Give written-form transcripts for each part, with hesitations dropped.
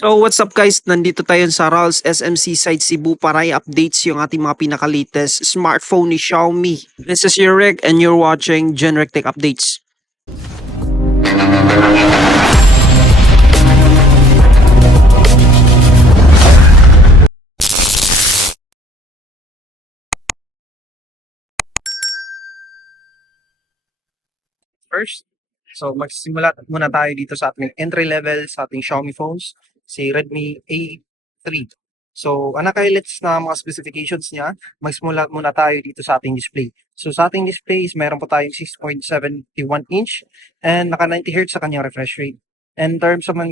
So what's up guys, nandito tayo sa Ral's SMC site Cebu para i-updates yung ating mga pinaka-latest smartphone ni Xiaomi. This is your Rick and you're watching Genrec Tech Updates. First, so magsisimula muna tayo dito sa ating entry level sa ating Xiaomi phones, si Redmi A3. So, ang naka-highlights na mga specifications niya, magsimula muna tayo dito sa ating display. So, sa ating display is meron po tayong 6.71 inch and naka 90 Hz sa kanyang refresh rate. And in terms of sa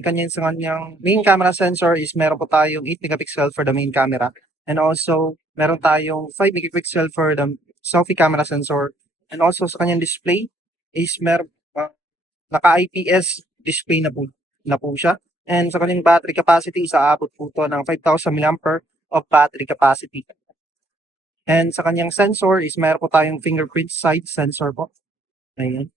kanyang main camera sensor is meron po tayong 8 megapixel for the main camera. And also, meron tayong 5 megapixel for the selfie camera sensor. And also sa kanyang display is meron naka-IPS display na po siya. And sa kanyang battery capacity, aabot po ito ng 5,000 mAh of battery capacity. And sa kanyang sensor is meron po tayong fingerprint side sensor po. Ayan.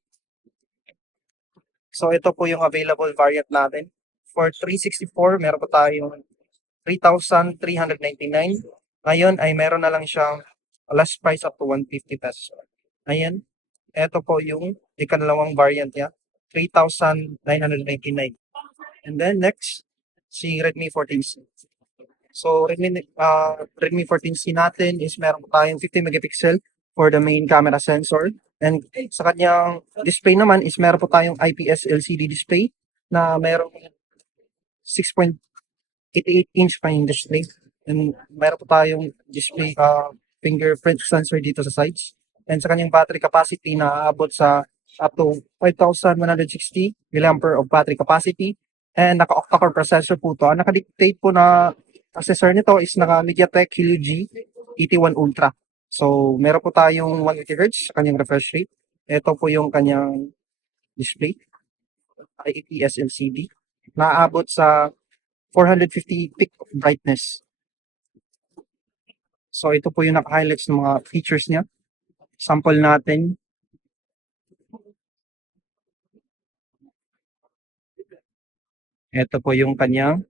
So ito po yung available variant natin. For 364, meron po tayong 3,399. Ngayon ay meron na lang siyang last price up to 150 pesos. Ayan. Ito po yung ikalawang variant niya, 3,999. And then next, si Redmi 14C. So Redmi 14C natin is meron po tayong 50 megapixel for the main camera sensor. And sa kanyang display naman is meron po tayong IPS LCD display na merong 6.88 inch pa yung display. And meron po tayong display fingerprint sensor dito sa sides. And sa kanyang battery capacity na aabot sa up to 5,160 mAh of battery capacity. And naka-octa-core processor po ito. Ang naka-dictate po na processor nito is naka MediaTek Helio G81 Ultra. So, meron po tayong 180 Hz sa kanyang refresh rate. Ito po yung kanyang display, IPS LCD, na aabot sa 450 peak of brightness. So, ito po yung naka-highlights ng mga features niya. Sample natin. Ito po yung kanyang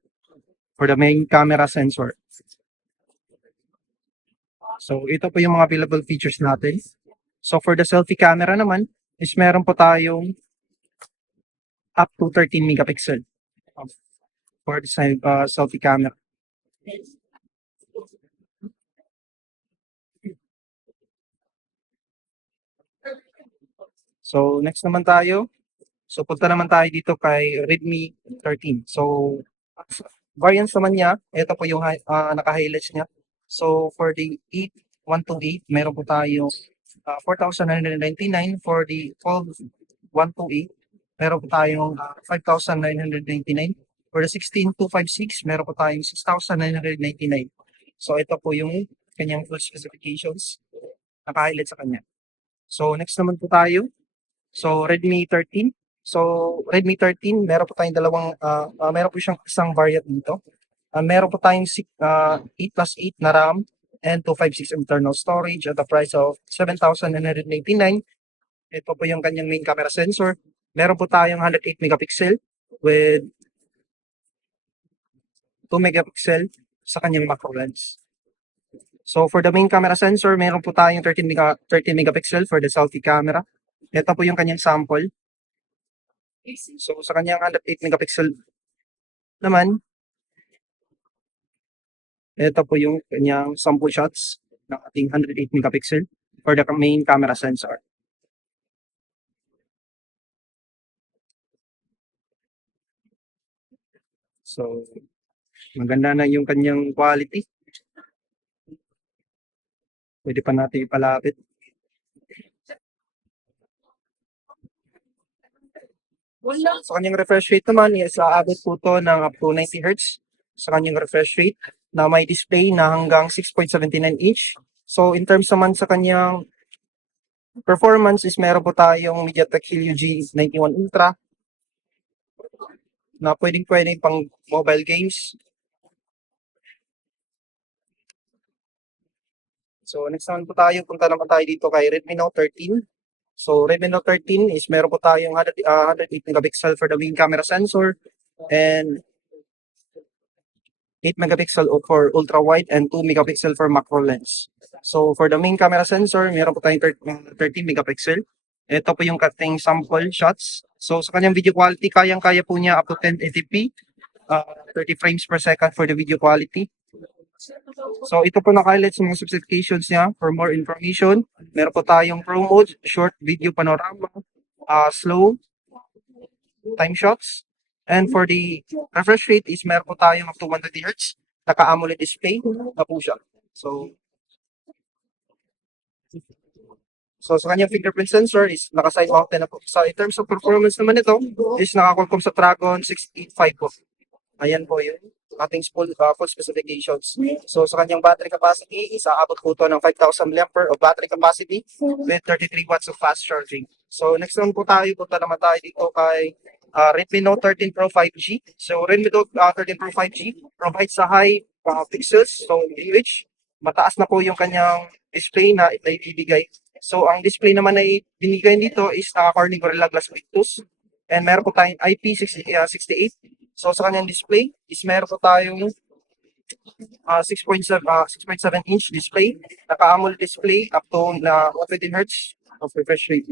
for the main camera sensor. So, ito po yung mga available features natin. So, for the selfie camera naman, is meron po tayong up to 13 megapixel for the selfie camera. So, next naman tayo. So, punta naman tayo dito kay Redmi 13. So, variants naman niya, ito po yung naka-highlights niya. So, for the 8128, meron po tayo 4,999. For the 12128, meron po tayong 5,999. For the 16256, meron po tayong 6,999. So, ito po yung kanyang full specifications. Naka-highlight sa kanya. So, next naman po tayo. So, Redmi 13. So, Redmi 13, meron po tayong meron po siyang isang variant dito. Meron po tayong 8+8 na RAM and 256 internal storage at the price of 7,999. Ito po yung kanyang main camera sensor. Meron po tayong 108 megapixel with 2 megapixel sa kanyang macro lens. So, for the main camera sensor, meron po tayong 13 megapixel for the selfie camera. Ito po yung kanyang sample. So, sa kanyang 108 megapixel naman, ito po yung kanyang sample shots ng ating 108 megapixel for the main camera sensor. So, maganda na yung kanyang quality. Pwede pa natin ipalapit. Sa kanyang refresh rate naman, is aabot po to ng up to 90 Hz sa kanyang refresh rate na may display na hanggang 6.79 inch. So, in terms naman sa kanyang performance is meron po tayong MediaTek Helio G91 Ultra na pwedeng pang mobile games. So, next naman po tayo, punta naman tayo dito kay Redmi Note 13. So, Redmi Note 13 is meron po tayong 108 megapixel for the main camera sensor and 8 megapixel for ultra wide and 2 megapixel for macro lens. So for the main camera sensor, meron po tayong 13 megapixel. Ito po yung ating sample shots. So sa kanyang video quality, kayang-kaya po niya up to 1080p, 30 frames per second for the video quality. So ito po naka-highlight sa mga specifications niya. For more information, meron po tayong Pro mode, short video panorama, slow time shots. And for the refresh rate is meron po tayong up to 120 Hz. Naka-AMOLED display na po siya. So sa kanyang fingerprint sensor is naka-side mounted na po. So in terms of performance naman ito is naka-Qualcomm Snapdragon 685 po. Ayan po yun. Ating full specifications. So sa kanyang battery capacity is aabot po ito ng 5,000 mAh of battery capacity with 33 watts of fast charging. So next naman po tayo, punta naman tayo dito kay Redmi Note 13 Pro 5G. So Redmi Note 13 Pro 5G provides a high pixels, so IMH. Mataas na po yung kanyang display na ibibigay. So ang display naman na binigay dito is Corning Gorilla Glass Victus. And meron po tayong IP68. So sa kanyang display is meron po tayong 6.7 inch display. Naka-AMOLED display up to 120 Hz of refresh rate.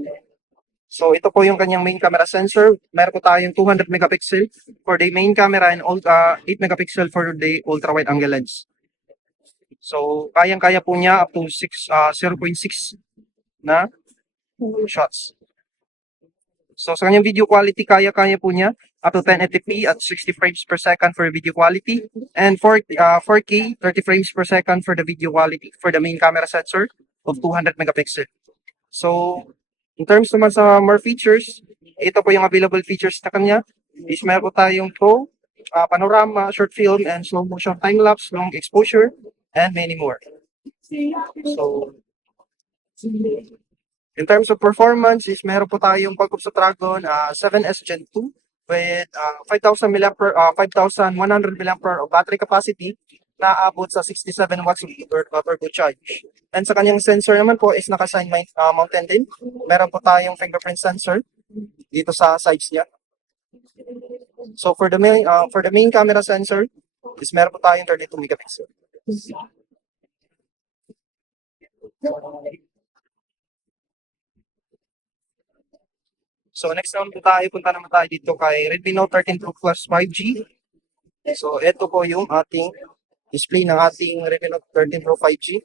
So ito po yung kanyang main camera sensor. Meron po tayong 200 megapixel for the main camera and 8 megapixel for the ultra wide angle lens. So kayang-kaya po niya up to 0.6 na shots. So sa kanyang video quality, kaya-kaya po niya up to 1080p at 60 frames per second for video quality and 4K 30 frames per second for the video quality for the main camera sensor of 200 megapixel. So in terms naman sa more features, ito po yung available features na kanya. Is meron po tayong Pro, panorama, short film, and slow motion time-lapse, long exposure, and many more. So in terms of performance, is meron po tayong Qualcomm Snapdragon 7S Gen 2 with 5,100 mAh of battery capacity na abot sa 67 watts of turbo charge. And sa kanyang sensor naman po is naka-side mounted din. Meron po tayong fingerprint sensor dito sa sides niya. So for the main camera sensor is meron po tayong 32 megapixel. So next naman po tayo, punta naman tayo dito kay Redmi Note 13 Pro Plus 5G. So ito po yung ating display ng ating Redmi Note 13 Pro 5G.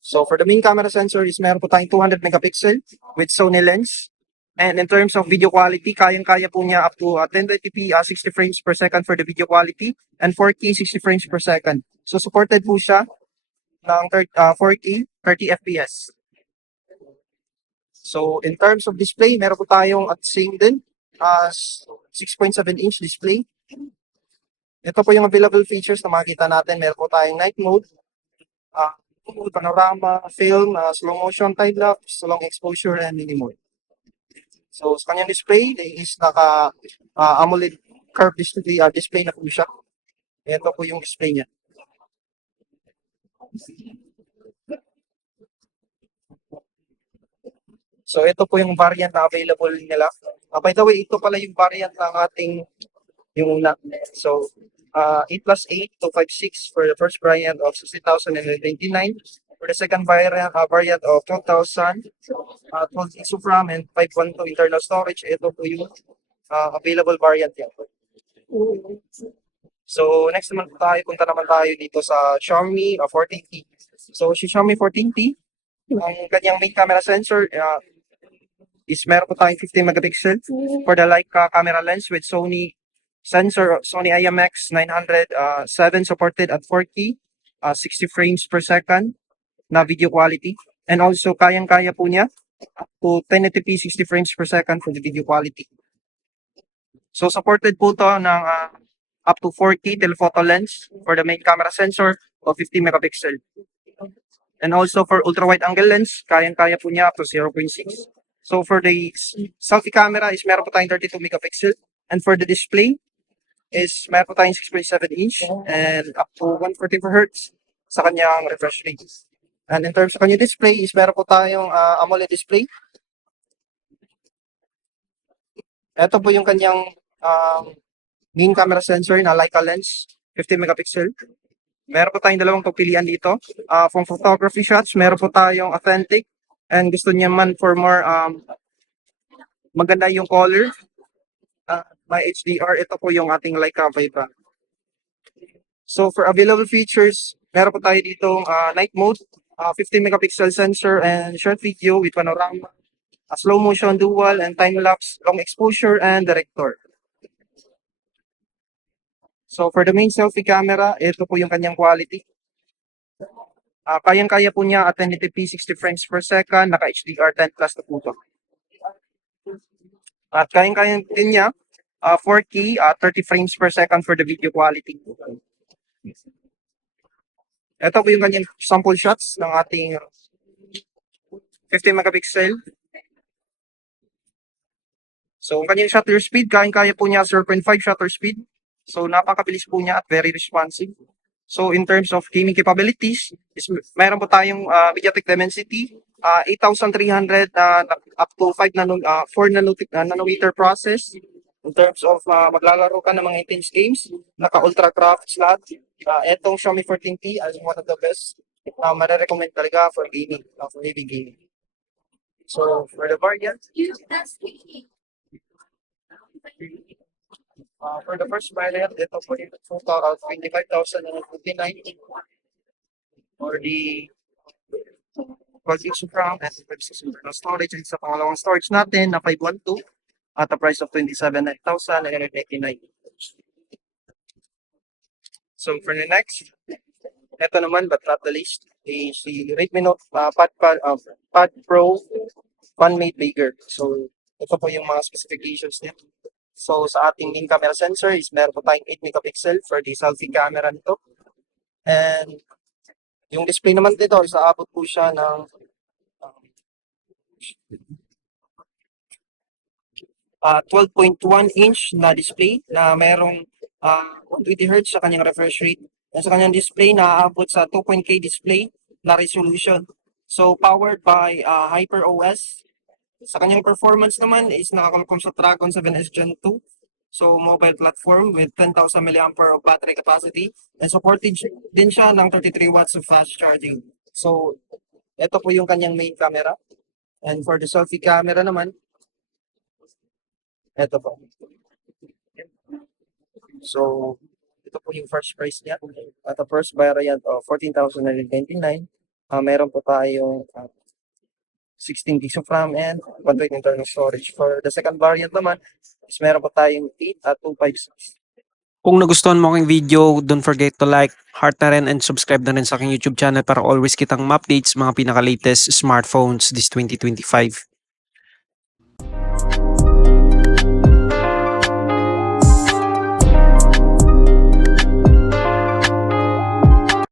So for the main camera sensor is meron po tayong 200 megapixel with Sony lens. And in terms of video quality, kayang-kaya po niya up to 1080p 60 frames per second for the video quality and 4K 60 frames per second. So supported po siya ng 4K 30 FPS. So in terms of display, meron po tayong at same din 6.7 inch display. Ito po yung available features na makikita natin. Meron po tayong night mode, panorama, film, slow motion, time lapse, long exposure, and many more. So sa kanyang display is naka AMOLED curved display na po siya. Ito po yung display niya. So ito po yung variant na available nila. By the way, ito pala yung variant ng ating yung una. So 8 plus 8 to 56 for the first variant of 60,029. For the second variant of 12,000, 12 gigs of RAM and 512 internal storage. Ito po yung available variant yan. So next naman tayo, punta naman tayo dito sa Xiaomi 14T. So si Xiaomi 14T, ang kanyang main camera sensor is meron po tayong 50 megapixel for the Leica camera lens with Sony sensor, Sony IMX 907 supported at 4K, 60 frames per second na video quality. And also kayang-kaya po niya up to 1080p 60 frames per second for the video quality. So supported po to ng up to 4K telephoto lens for the main camera sensor of 50 megapixel. And also for ultra-wide angle lens, kayang-kaya po niya up to 0.6. So for the selfie camera is meron po tayong 32 megapixel. And for the display is meron po tayong 6.7 inch and up to 144 Hz sa kanyang refresh rate. And in terms of kanyang display is meron po tayong AMOLED display. Ito po yung kanyang main camera sensor na Leica lens 15 megapixel. Meron po tayong dalawang pagpilian dito. For photography shots, meron po tayong authentic. And gusto niya man for more maganda yung color. May HDR, ito po yung ating Leica Viva. So for available features, meron po tayo dito night mode, 15 megapixel sensor and short video with panorama, slow motion dual and time lapse, long exposure and director. So for the main selfie camera, ito po yung kanyang quality. Kayang-kaya po niya at 1080p 60 frames per second, naka HDR 10 plus na po ito. At kayang-kaya din niya 4K 30 frames per second for the video quality. Ito po yung kanyang sample shots ng ating 15 megapixel. So, ang kanyang shutter speed, kayang-kaya po niya 0.5 shutter speed. So, napakabilis po niya at very responsive. So, in terms of gaming capabilities, mayroon po tayong MediaTek Dimensity 8300 up to 4 nanometer process. In terms of maglalaro ka ng mga intense games, naka-ultra graphics lahat. Etong Xiaomi 14T as one of the best. Marirecommend talaga for gaming, for heavy gaming. So, for the variant, for the first variant, ito po yung total of 25,059 for the RAM and 56 internal storage. And sa pangalawang storage natin na 512 at a price of 27,999. So for the next, ito naman but not the least, is the Redmi Note Pad Pro Fan Made Bigger. So ito po yung mga specifications niya. So sa ating main camera sensor is meron po tayong 8 megapixel for the selfie camera nito. And yung display naman dito is aabot po siya ng 12.1 inch na display na merong 120 Hz sa kanyang refresh rate. And sa kanyang display naaabot sa 2.K display na resolution. So powered by HyperOS. Sa kanyang performance naman is nakakalkom sa Dragon 7S Gen 2. So mobile platform with 10,000 mAh of battery capacity and supported din siya ng 33 watts of fast charging. So ito po yung kanyang main camera. And for the selfie camera naman, ito po. So ito po yung first price niya. At the first variant of 14,999, meron po tayong 16 gigs of RAM and 128 internal storage. For the second variant naman, is meron po tayong 8 at 256. Kung nagustuhan mo aking video, don't forget to like, heart na rin, and subscribe na rin sa aking YouTube channel para always kitang ma-updates mga pinaka-latest smartphones this 2025.